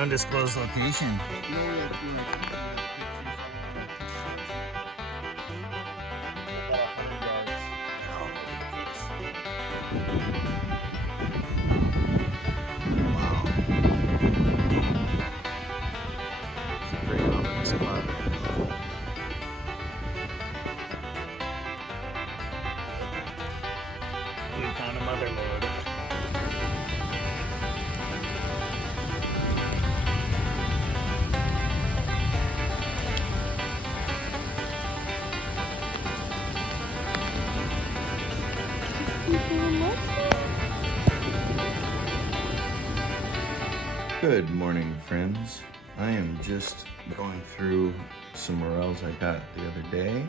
undisclosed location. We found a mother lode. Good morning, friends. I am just going through some morels I got the other day,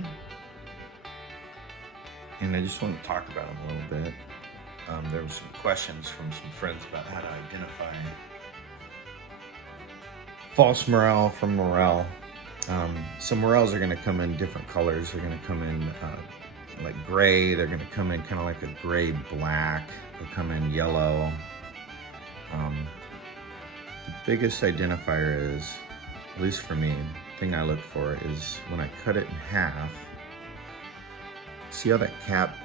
and I just want to talk about them a little bit. There were some questions from some friends about how to identify false morel from morel. Some morels are going to come in different colors. They're going to come in like gray. They're going to come in kind of like a gray black. They'll come in yellow. The biggest identifier is, at least for me, the thing I look for is when I cut it in half. See how that cap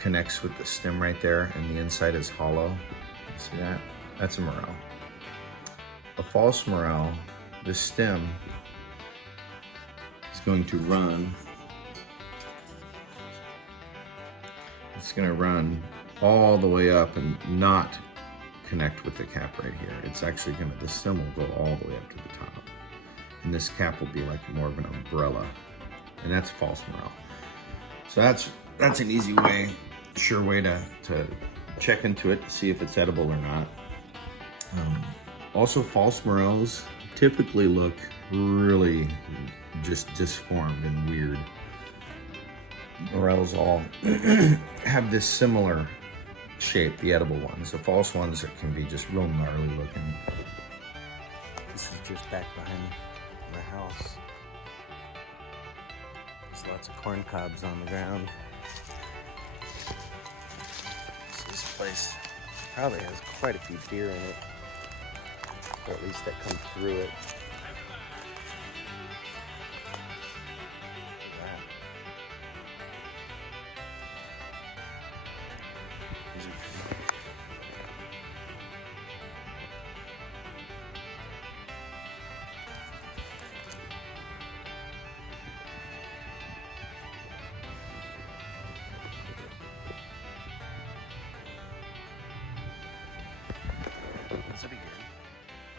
connects with the stem right there and the inside is hollow? See that? That's a morel. A false morel, the stem is going to run. It's going to run all the way up and not connect with the cap right here. It's actually going to, the stem will go all the way up to the top. And this cap will be like more of an umbrella. And that's false morel. So that's an easy way, sure way to check into it, to see if it's edible or not. Also, false morels typically look really just disformed and weird. Morels all have this similar shape, the edible ones. The false ones that can be just real gnarly looking. This is just back behind my house. There's lots of corn cobs on the ground. So this place probably has quite a few deer in it, or at least that come through it.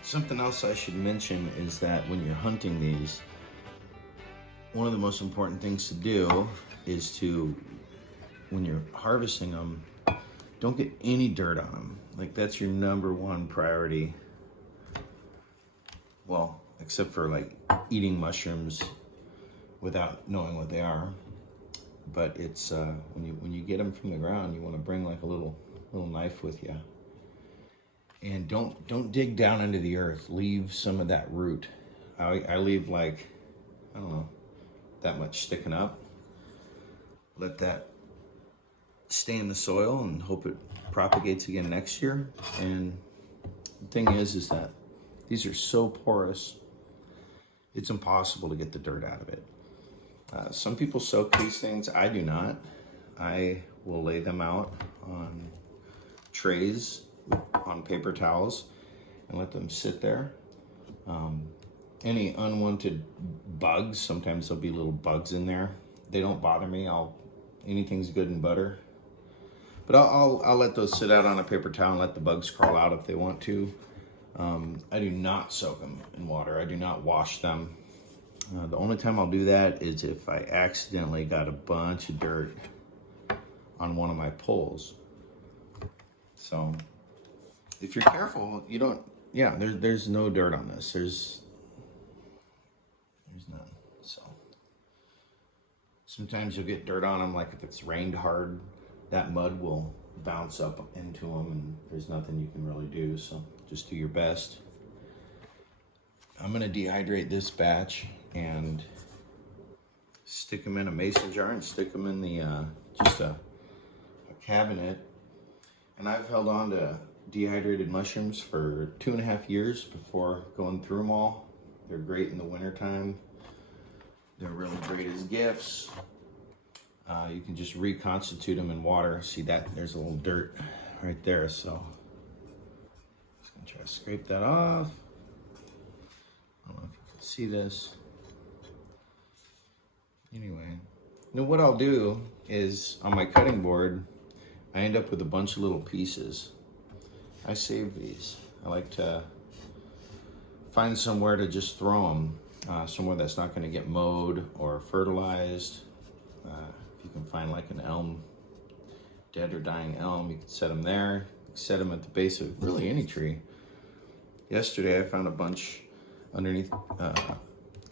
Something else I should mention is that when you're hunting these, one of the most important things to do is to, when you're harvesting them, don't get any dirt on them. Like, that's your number one priority. Well, except for like eating mushrooms without knowing what they are. But it's when you get them from the ground, you want to bring like a little knife with you. And don't dig down into the earth. Leave some of that root. I leave like, I don't know, that much sticking up. Let that stay in the soil and hope it propagates again next year. And the thing is that these are so porous, it's impossible to get the dirt out of it. Some people soak these things. I do not. I will lay them out on trays on paper towels and let them sit there. Any unwanted bugs, sometimes there'll be little bugs in there. They don't bother me. Anything's good in butter. But I'll let those sit out on a paper towel and let the bugs crawl out if they want to. I do not soak them in water. I do not wash them. The only time I'll do that is if I accidentally got a bunch of dirt on one of my poles. So if you're careful, you don't, there's no dirt on this. There's none. So sometimes you'll get dirt on them, like if it's rained hard, that mud will bounce up into them and there's nothing you can really do. So just do your best. I'm gonna dehydrate this batch and stick them in a mason jar and stick them in the just a cabinet. And I've held on to dehydrated mushrooms for 2.5 years before going through them all. They're great in the wintertime. They're really great as gifts. You can just reconstitute them in water. See that? There's a little dirt right there, so just gonna try to scrape that off. I don't know if you can see this. Anyway, now what I'll do is on my cutting board, I end up with a bunch of little pieces. I save these. I like to find somewhere to just throw them, somewhere that's not going to get mowed or fertilized. If you can find like an elm, dead or dying elm, you can set them there. You can set them at the base of really any tree. Yesterday I found a bunch underneath a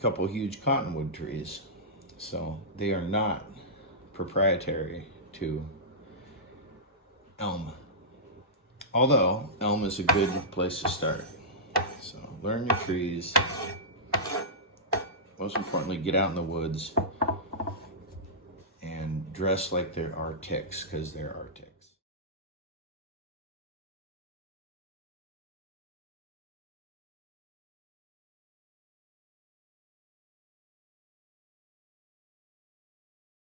couple huge cottonwood trees. So they are not proprietary to elm. Although elm is a good place to start. So learn your trees. Most importantly, get out in the woods and dress like there are ticks, because there are ticks.